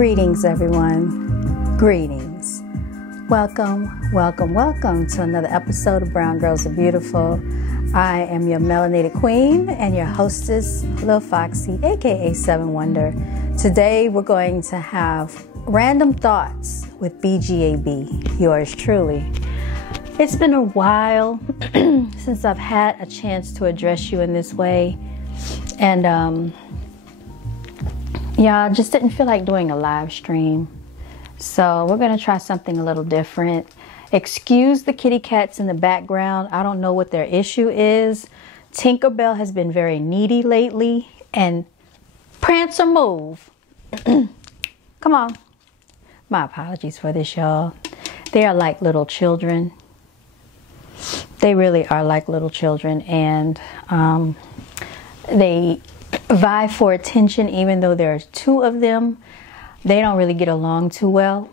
Greetings, everyone. Greetings. Welcome to another episode of Brown.Girls.Are.Beautiful. I am your melanated queen and your hostess, Lil Foxy, aka Seven Wonder. Today, we're going to have random thoughts with BGAB, yours truly. It's been a while since I've had a chance to address you in this way, and I just didn't feel like doing a live stream. So we're going to try something a little different. Excuse the kitty cats in the background. I don't know what their issue is. Tinkerbell has been very needy lately. And Prancer, move. Come on. My apologies for this, y'all. They are like little children. They really are like little children. And they vie for attention, even though there are two of them. They don't really get along too well.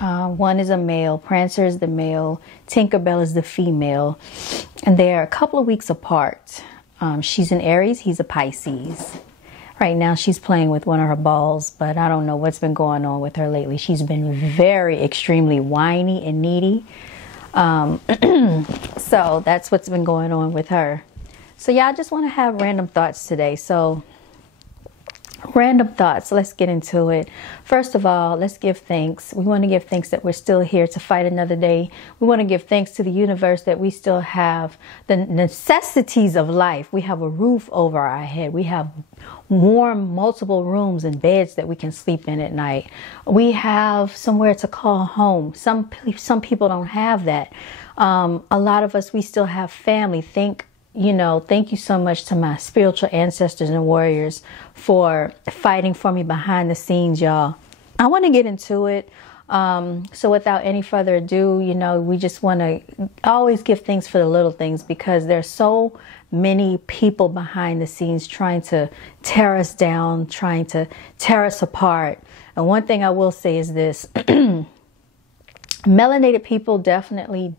One is a male, Prancer is the male, Tinkerbell is the female, and they are a couple of weeks apart. She's an Aries, he's a Pisces. Right now she's playing with one of her balls, but I don't know what's been going on with her lately. She's been very extremely whiny and needy. So that's what's been going on with her. So yeah, I just want to have random thoughts today. So random thoughts, let's get into it. First of all, let's give thanks. We want to give thanks that we're still here to fight another day. We want to give thanks to the universe that we still have the necessities of life. We have a roof over our head. We have warm multiple rooms and beds that we can sleep in at night. We have somewhere to call home. Some people don't have that. A lot of us, we still have family. Thank you so much to my spiritual ancestors and warriors for fighting for me behind the scenes, y'all. I want to get into it. So without any further ado, we just want to always give thanks for the little things, because there's so many people behind the scenes trying to tear us down, trying to tear us apart. And one thing I will say is this. Melanated people definitely,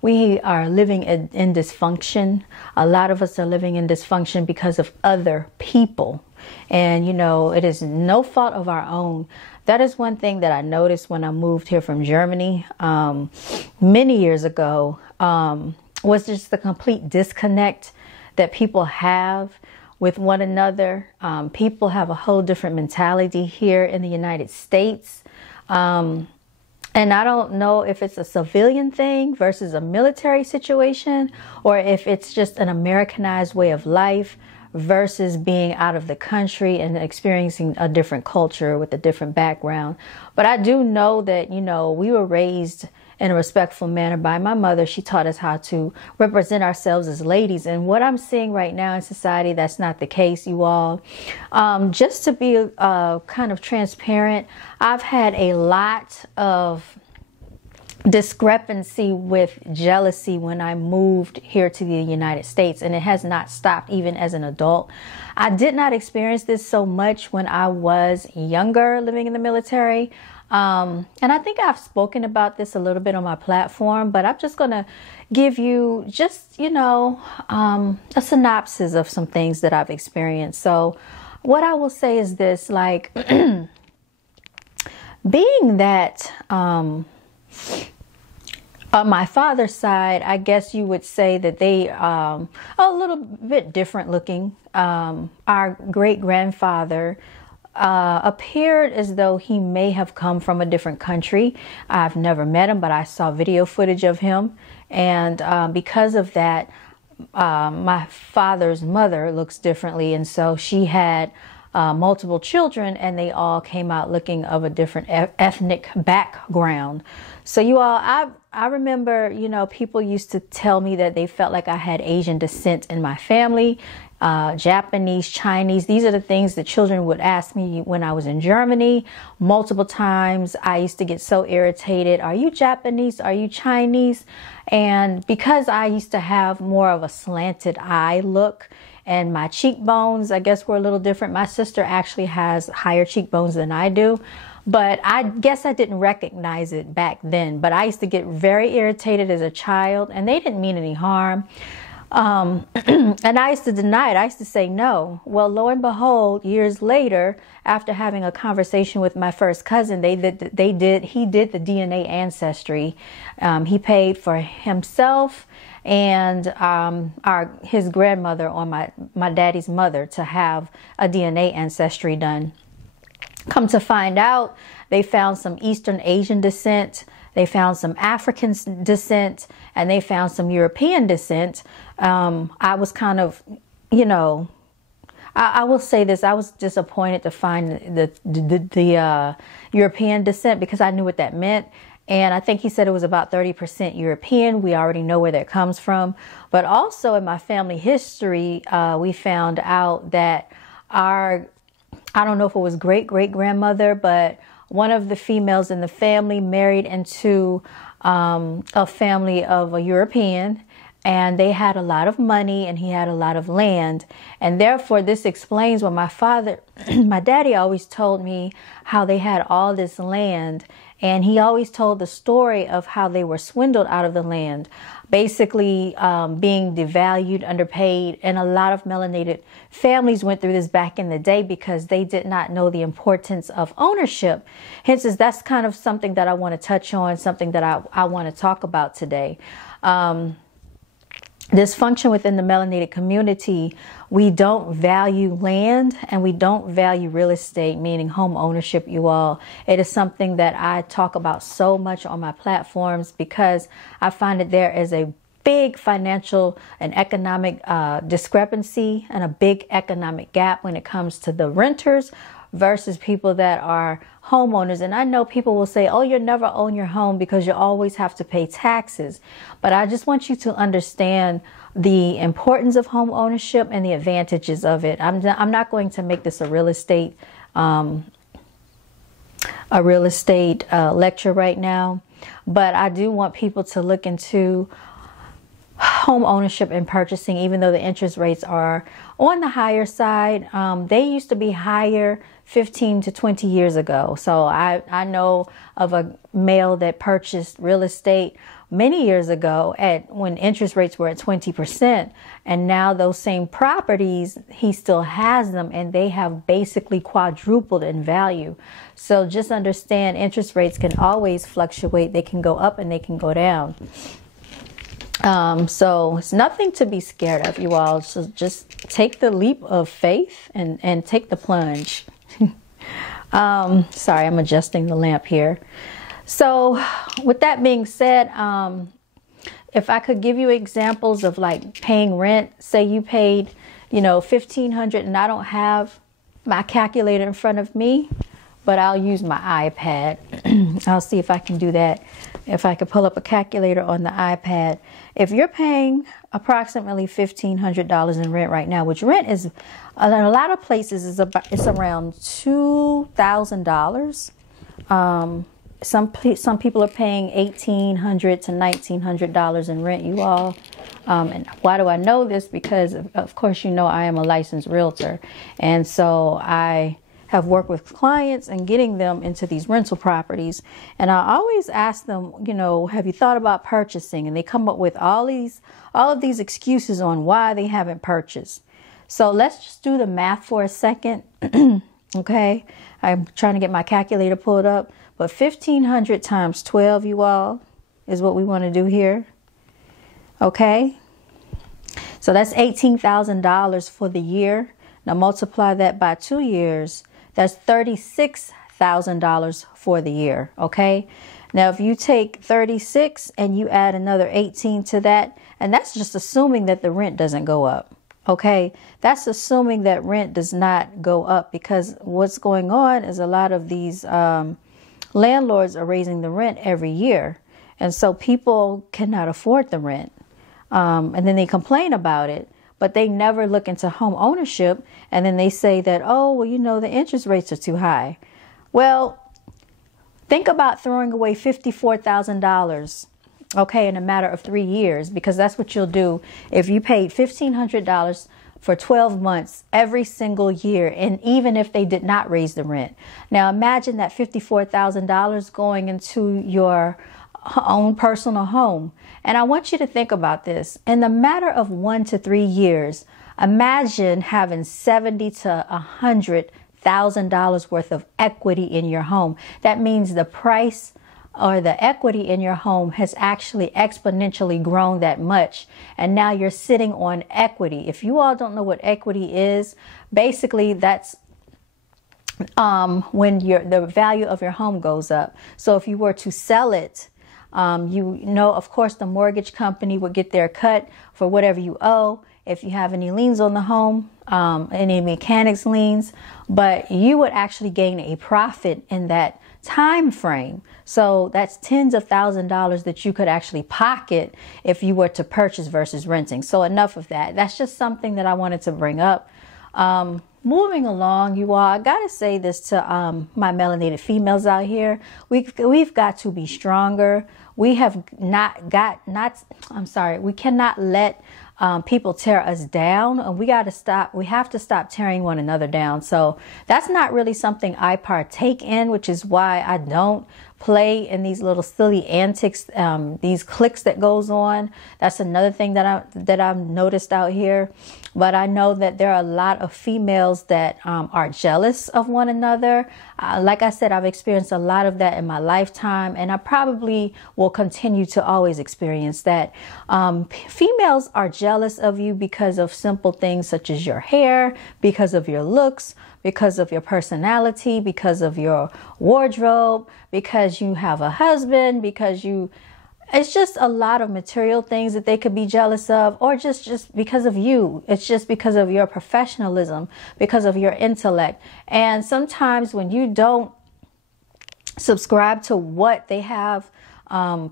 we are living in dysfunction. A lot of us are living in dysfunction because of other people. And, it is no fault of our own. That is one thing that I noticed when I moved here from Germany many years ago, was just the complete disconnect that people have with one another. People have a whole different mentality here in the United States. And I don't know if it's a civilian thing versus a military situation, or if it's just an Americanized way of life versus being out of the country and experiencing a different culture with a different background. But I do know that, we were raised in a respectful manner by my mother. She taught us how to represent ourselves as ladies. And what I'm seeing right now in society, that's not the case, you all. Just to be kind of transparent, I've had a lot of discrepancy with jealousy when I moved here to the United States, and it has not stopped even as an adult. I did not experience this so much when I was younger living in the military. And I think I've spoken about this a little bit on my platform, but I'm just going to give you just, a synopsis of some things that I've experienced. So what I will say is this, like, being that, on my father's side, I guess you would say that they are a little bit different looking. Our great grandfather appeared as though he may have come from a different country. I've never met him, but I saw video footage of him. And because of that, my father's mother looks differently. And so she had multiple children, and they all came out looking of a different ethnic background. So you all, I remember, people used to tell me that they felt like I had Asian descent in my family. Japanese, Chinese. These are the things that children would ask me when I was in Germany. Multiple times I used to get so irritated. Are you Japanese? Are you Chinese? And because I used to have more of a slanted eye look, and my cheekbones, I guess, were a little different. My sister actually has higher cheekbones than I do. But I guess I didn't recognize it back then. But I used to get very irritated as a child, and they didn't mean any harm. And I used to deny it. I used to say no. Well, lo and behold, years later, after having a conversation with my first cousin, he did the DNA ancestry. He paid for himself and his grandmother on my daddy's mother to have a DNA ancestry done. Come to find out, they found some Eastern Asian descent. They found some African descent, and they found some European descent. I was kind of, I will say this. I was disappointed to find the European descent because I knew what that meant. And I think he said it was about 30% European. We already know where that comes from. But also in my family history, we found out that I don't know if it was great-great-grandmother, but one of the females in the family married into a family of a European, and they had a lot of money and he had a lot of land. And therefore, this explains why my daddy always told me how they had all this land. And he always told the story of how they were swindled out of the land, basically being devalued, underpaid. And a lot of melanated families went through this back in the day because they did not know the importance of ownership. Hence, that's kind of something that I want to touch on, something that I want to talk about today. Dysfunction within the melanated community. We don't value land and we don't value real estate, meaning home ownership, you all. It is something that I talk about so much on my platforms because I find that there is a big financial and economic discrepancy and a big economic gap when it comes to the renters versus people that are homeowners. And I know people will say, oh, you'll never own your home because you always have to pay taxes. But I just want you to understand the importance of home ownership and the advantages of it. I'm not going to make this a real estate lecture right now, but I do want people to look into home ownership and purchasing, even though the interest rates are on the higher side. They used to be higher 15 to 20 years ago. So I know of a male that purchased real estate many years ago when interest rates were at 20%. And now those same properties, he still has them and they have basically quadrupled in value. So just understand interest rates can always fluctuate. They can go up and they can go down. So it's nothing to be scared of, you all. So just take the leap of faith and take the plunge. Sorry, I'm adjusting the lamp here. So with that being said, if I could give you examples of like paying rent, say you paid, $1,500 and I don't have my calculator in front of me, but I'll use my iPad. I'll see if I can do that. If I could pull up a calculator on the iPad. If you're paying approximately $1,500 in rent right now, which rent is in a lot of places it's around $2,000. Some people are paying $1,800 to $1,900 in rent, you all. And why do I know this? Because of course I am a licensed realtor, and so I have worked with clients and getting them into these rental properties. And I always ask them, have you thought about purchasing? And they come up with all of these excuses on why they haven't purchased. So let's just do the math for a second. Okay. I'm trying to get my calculator pulled up, but 1,500 times 12, you all, is what we want to do here. Okay. So that's $18,000 for the year. Now multiply that by 2 years. That's $36,000 for the year. Okay. Now, if you take 36 and you add another 18 to that, and that's just assuming that the rent doesn't go up. Okay. That's assuming that rent does not go up, because what's going on is a lot of these landlords are raising the rent every year. And so people cannot afford the rent. And then they complain about it. But they never look into home ownership. And then they say that, oh, well, the interest rates are too high. Well, think about throwing away $54,000, okay, in a matter of 3 years, because that's what you'll do if you paid $1,500 for 12 months every single year, and even if they did not raise the rent. Now, imagine that $54,000 going into your own personal home. And I want you to think about this. In the matter of 1 to 3 years, imagine having $70,000 to $100,000 worth of equity in your home. That means the price or the equity in your home has actually exponentially grown that much. And now you're sitting on equity. If you all don't know what equity is, basically that's when the value of your home goes up. So if you were to sell it, you know, of course, the mortgage company would get their cut for whatever you owe. If you have any liens on the home, any mechanics liens, but you would actually gain a profit in that time frame. So that's tens of thousands of dollars that you could actually pocket if you were to purchase versus renting. So enough of that. That's just something that I wanted to bring up. Moving along, you all, I gotta say this to my melanated females out here. We've got to be stronger. We cannot let people tear us down, and we have to stop tearing one another down. So that's not really something I partake in, which is why I don't play in these little silly antics, these cliques that goes on. That's another thing that I've noticed out here. But I know that there are a lot of females that are jealous of one another. Like I said, I've experienced a lot of that in my lifetime, and I probably will continue to always experience that. Females are jealous of you because of simple things such as your hair, because of your looks, because of your personality, because of your wardrobe, because you have a husband, it's just a lot of material things that they could be jealous of, or just because of you. It's just because of your professionalism, because of your intellect. And sometimes when you don't subscribe to what they have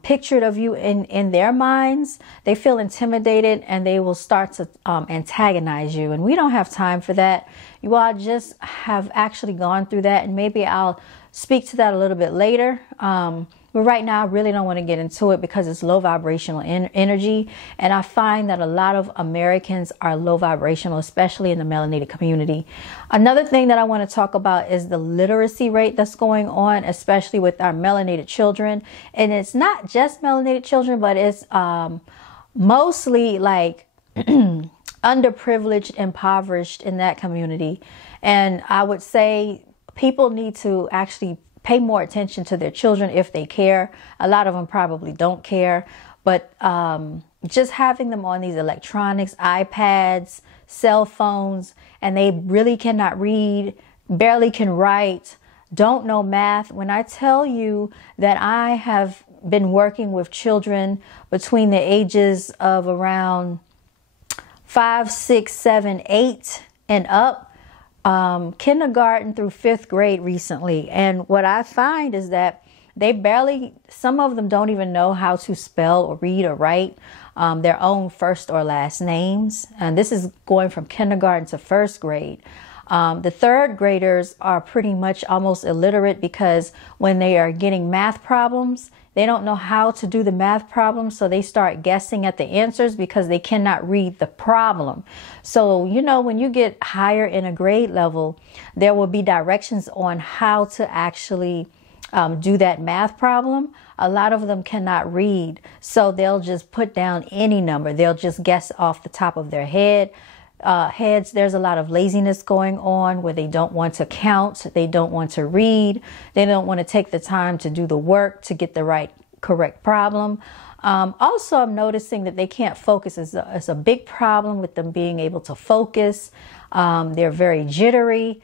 pictured of you in their minds, they feel intimidated and they will start to antagonize you. And we don't have time for that. You all just have actually gone through that, and maybe I'll speak to that a little bit later. But right now, I really don't want to get into it because it's low vibrational energy. And I find that a lot of Americans are low vibrational, especially in the melanated community. Another thing that I want to talk about is the literacy rate that's going on, especially with our melanated children. And it's not just melanated children, but it's mostly like underprivileged, impoverished in that community. And I would say people need to actually pay more attention to their children if they care. A lot of them probably don't care, but just having them on these electronics, iPads, cell phones, and they really cannot read, barely can write, don't know math. When I tell you that I have been working with children between the ages of around 5, 6, 7, 8 and up, kindergarten through 5th grade recently. And what I find is that some of them don't even know how to spell or read or write their own first or last names. And this is going from kindergarten to 1st grade. The 3rd graders are pretty much almost illiterate because when they are getting math problems, they don't know how to do the math problems, so they start guessing at the answers because they cannot read the problem. So, you know, when you get higher in a grade level, there will be directions on how to actually do that math problem. A lot of them cannot read, so they'll just put down any number. They'll just guess off the top of their heads. There's a lot of laziness going on where they don't want to count, they don't want to read, they don't want to take the time to do the work to get the correct problem. Also, I'm noticing that they can't focus. It's a big problem with them being able to focus. They're very jittery.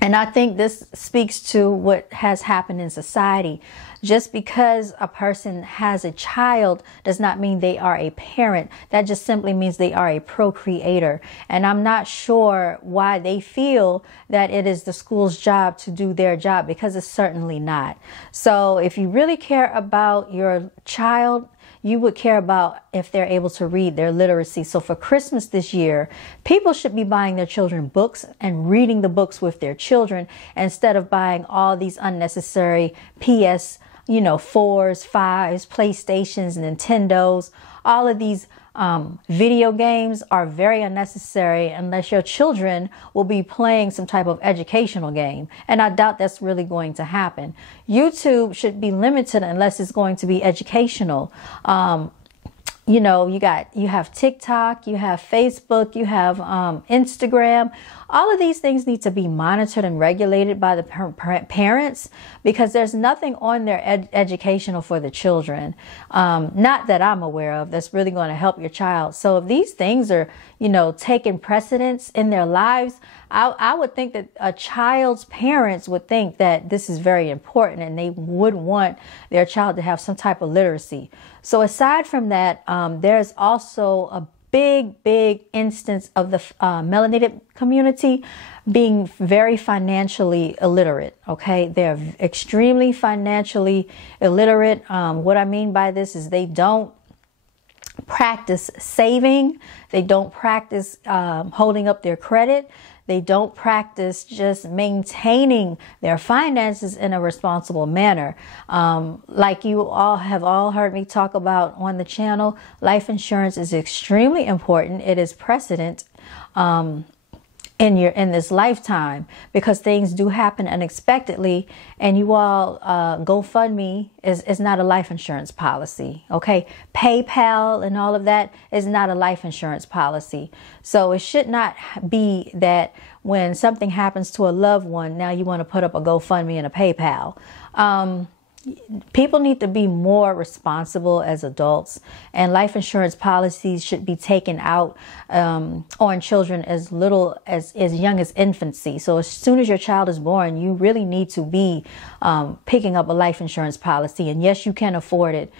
And I think this speaks to what has happened in society. Just because a person has a child does not mean they are a parent. That just simply means they are a procreator. And I'm not sure why they feel that it is the school's job to do their job, because it's certainly not. So if you really care about your child, you would care about if they're able to read, their literacy. So for Christmas this year, people should be buying their children books and reading the books with their children instead of buying all these unnecessary PS you know, 4s, 5s, PlayStations, Nintendos. All of these video games are very unnecessary unless your children will be playing some type of educational game. And I doubt that's really going to happen. YouTube should be limited unless it's going to be educational. You know, you have TikTok, you have Facebook, you have Instagram. All of these things need to be monitored and regulated by the parents, because there's nothing on there educational for the children. Not that I'm aware of that's really going to help your child. So if these things are, you know, taking precedence in their lives, I would think that a child's parents would think that this is very important and they would want their child to have some type of literacy. So aside from that, there's also a big instance of the melanated community being very financially illiterate. Okay, they're extremely financially illiterate. What I mean by this is they don't practice saving. They don't practice holding up their credit. They don't practice just maintaining their finances in a responsible manner. Like you all have heard me talk about on the channel, life insurance is extremely important. It is precedent in this lifetime, because things do happen unexpectedly, and you all GoFundMe is not a life insurance policy. Okay, PayPal and all of that is not a life insurance policy. So it should not be that when something happens to a loved one, now you want to put up a GoFundMe and a PayPal. People need to be more responsible as adults, and life insurance policies should be taken out on children as young as infancy. So as soon as your child is born, you really need to be picking up a life insurance policy. And yes, you can afford it.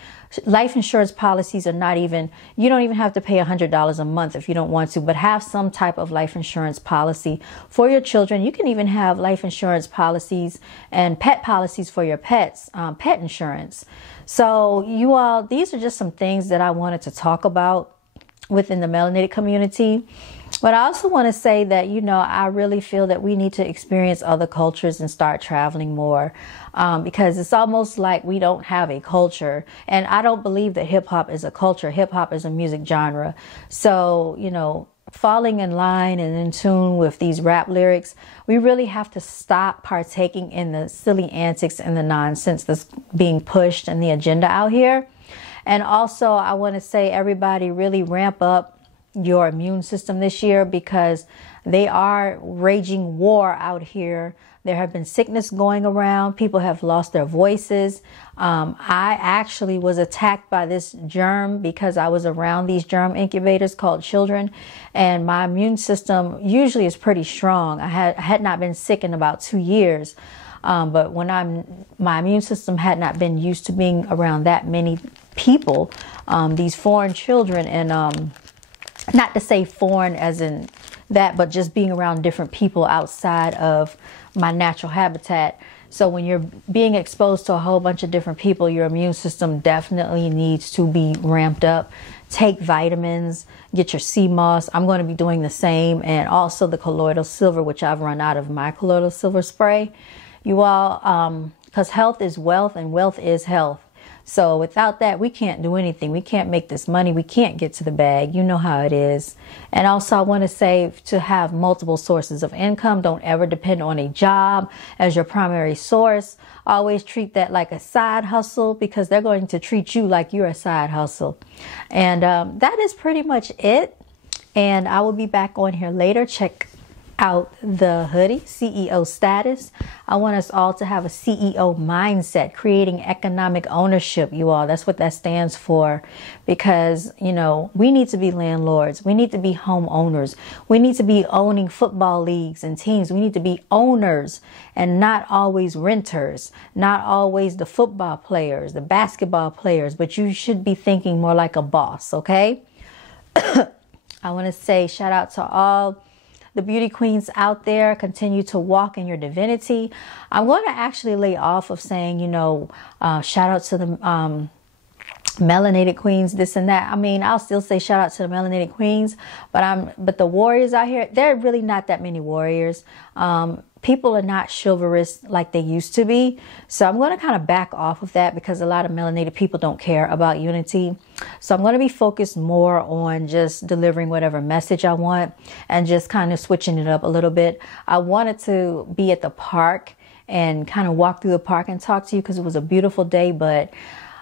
Life insurance policies are not even, you don't even have to pay $100 a month if you don't want to, but have some type of life insurance policy for your children. You can even have life insurance policies and pet policies for your pets, pet insurance. So you all, these are just some things that I wanted to talk about within the melanated community. But I also want to say that, you know, I really feel that we need to experience other cultures and start traveling more, because it's almost like we don't have a culture. And I don't believe that hip hop is a culture. Hip hop is a music genre. So, you know, falling in line and in tune with these rap lyrics, we really have to stop partaking in the silly antics and the nonsense that's being pushed and the agenda out here. And also, I want to say, everybody really ramp up your immune system this year, because they are raging war out here. There have been sickness going around. People have lost their voices. I actually was attacked by this germ because I was around these germ incubators called children, and my immune system usually is pretty strong. I had not been sick in about 2 years. But when my immune system had not been used to being around that many people, these foreign children, and not to say foreign as in that, but just being around different people outside of my natural habitat. So when you're being exposed to a whole bunch of different people, your immune system definitely needs to be ramped up. Take vitamins, get your sea moss. I'm going to be doing the same. And also the colloidal silver, which I've run out of my colloidal silver spray. You all, because health is wealth and wealth is health. So without that, we can't do anything. We can't make this money. We can't get to the bag. You know how it is. And also, I want to say, to have multiple sources of income. Don't ever depend on a job as your primary source. Always treat that like a side hustle, because they're going to treat you like you're a side hustle. And that is pretty much it. And I will be back on here later. Check out the hoodie, CEO status. I want us all to have a CEO mindset, creating economic ownership, you all. That's what that stands for, because, you know, we need to be landlords. We need to be homeowners. We need to be owning football leagues and teams. We need to be owners and not always renters, not always the football players, the basketball players, but you should be thinking more like a boss, okay? I want to say shout out to all the beauty queens out there. Continue to walk in your divinity. I'm going to actually lay off of saying, you know, shout out to the melanated queens, this and that. I mean, I'll still say shout out to the melanated queens, but the warriors out here, there are really not that many warriors. people are not chivalrous like they used to be. So I'm going to kind of back off of that because a lot of melanated people don't care about unity. So I'm going to be focused more on just delivering whatever message I want and just kind of switching it up a little bit. I wanted to be at the park and kind of walk through the park and talk to you because it was a beautiful day, but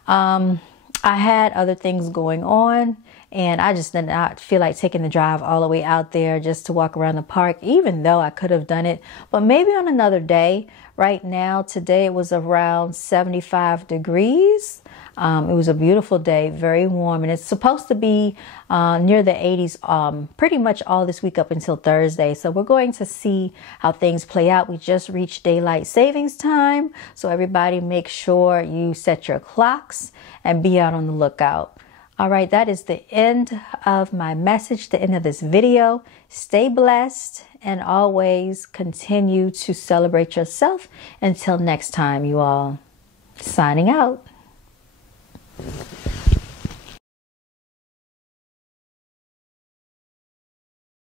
I had other things going on. And I just did not feel like taking the drive all the way out there just to walk around the park, even though I could have done it. But maybe on another day. Right now, today it was around 75 degrees. It was a beautiful day, very warm. And it's supposed to be near the 80s pretty much all this week up until Thursday. So we're going to see how things play out. We just reached daylight savings time. So everybody make sure you set your clocks and be out on the lookout. All right, that is the end of my message, the end of this video. Stay blessed and always continue to celebrate yourself. Until next time, you all. Signing out.